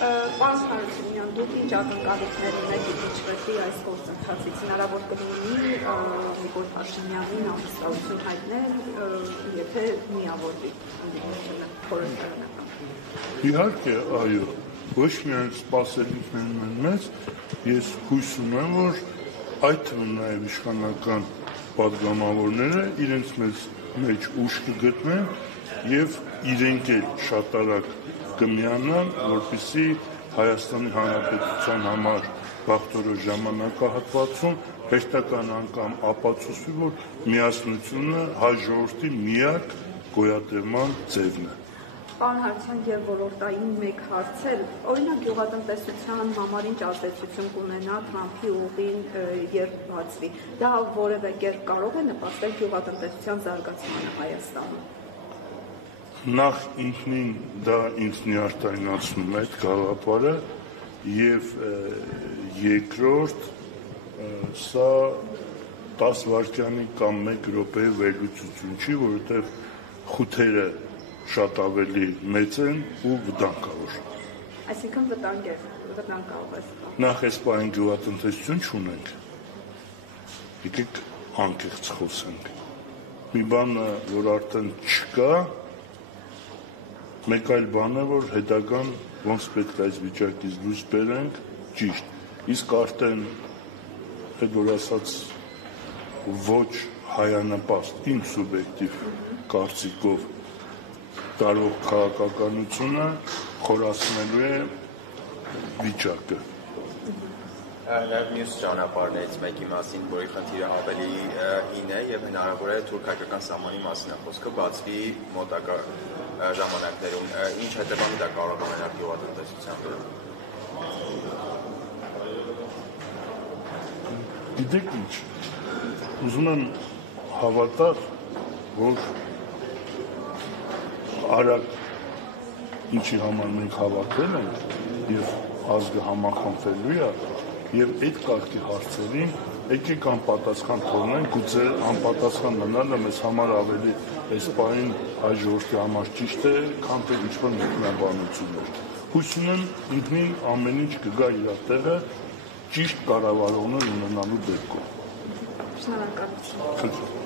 Պարոն Հարությունյան, դուք ինչ ակնկալիքներ ունեք իջրեցի այս գործընթացից, հնարավոր կլինի Նիկոլ Փաշինյանին ամուսնություն հայտնել, եթե միավորվի խորհրդարանական։ Իհարկե, այո, ոչ միայն սպասելիքներն են մեծ, ես հույս ունեմ, որ այդ թվում նաև իշխանական պատգամավորները իրենց մեջ ուժ կգտնեն եւ իրենք էլ շատ արագ կմիանան, որպեսզի Հայաստանի Հանրապետության համար վաղտորոշ ժամանակահատվածում հերթական անգամ ապացուցվի, որ միասնությունը հայ ժողովրդի միակ գոյատևման ձևն է։ Պարոն Հարությունյան, եւ ոլորտային մեկ հարց է, օրինակ գյուղատնտեսության համար ինչ ազդեցություն կունենա Թրամփի ուղին երբ բացվի, դա որևէ կերպ կարող է նպաստել գյուղատնտեսության զարգացմանը Հայաստանում։ Նախ ինքնին դա ինձ նյարդայնացնում է այդ գաղափարը եւ երկրորդ սա 10 վայրկյանի կամ 1 րոպեի վերլուծություն չի, որովհետեւ խութերը շատ ավելի մեծ են ու վտանգավոր։ Այսինքն վտանգավոր է։ Նախ այս բան գյուղատնտեսություն չունենք։ Եկեք անկեղծ խոսենք։ Մի բան, որ արդեն չկա, մեկ այլ բան է, որ հետագան ոնց պետք է այս վիճակից դուրս բերենք, ճիշտ։ Իսկ արդեն այդ որ ասած ոչ հայանպաստ իմ սուբյեկտիվ կարծիքով տարող քաղաքականությունը խորացնելու է վիճակը։ Նաև մյուս ճանապարհներից մեկի մասին, որի խնդիրը ավելի հին է եւ հնարավոր է թուրք-հայկական սահմանի մասին է խոսքը բացվի մոտակա ժամանակներում, ինչ հետևանք դա կարող է ունենալ գյուղատնտեսության վրա։ Գիտեք ինչ, ուզում եմ հավատալ, որ արագ ինչի համար մենք հավաքվել ենք եւ ազգը համախմբվելու է եւ այդ կարգի հարցերին եկեք անպատասխան թողնենք, գուցե անպատասխան մնալը մեզ համար ավելի այս պահին այ ժողովրդի համար ճիշտ է, քան թե ինչ-որ մեկնաբանություններ։ Հույս ունեմ ինքնին ամեն ինչ կգա իր տեղը ճիշտ կառավարողներ ունենալու դեպքում։ Շնորհակալություն։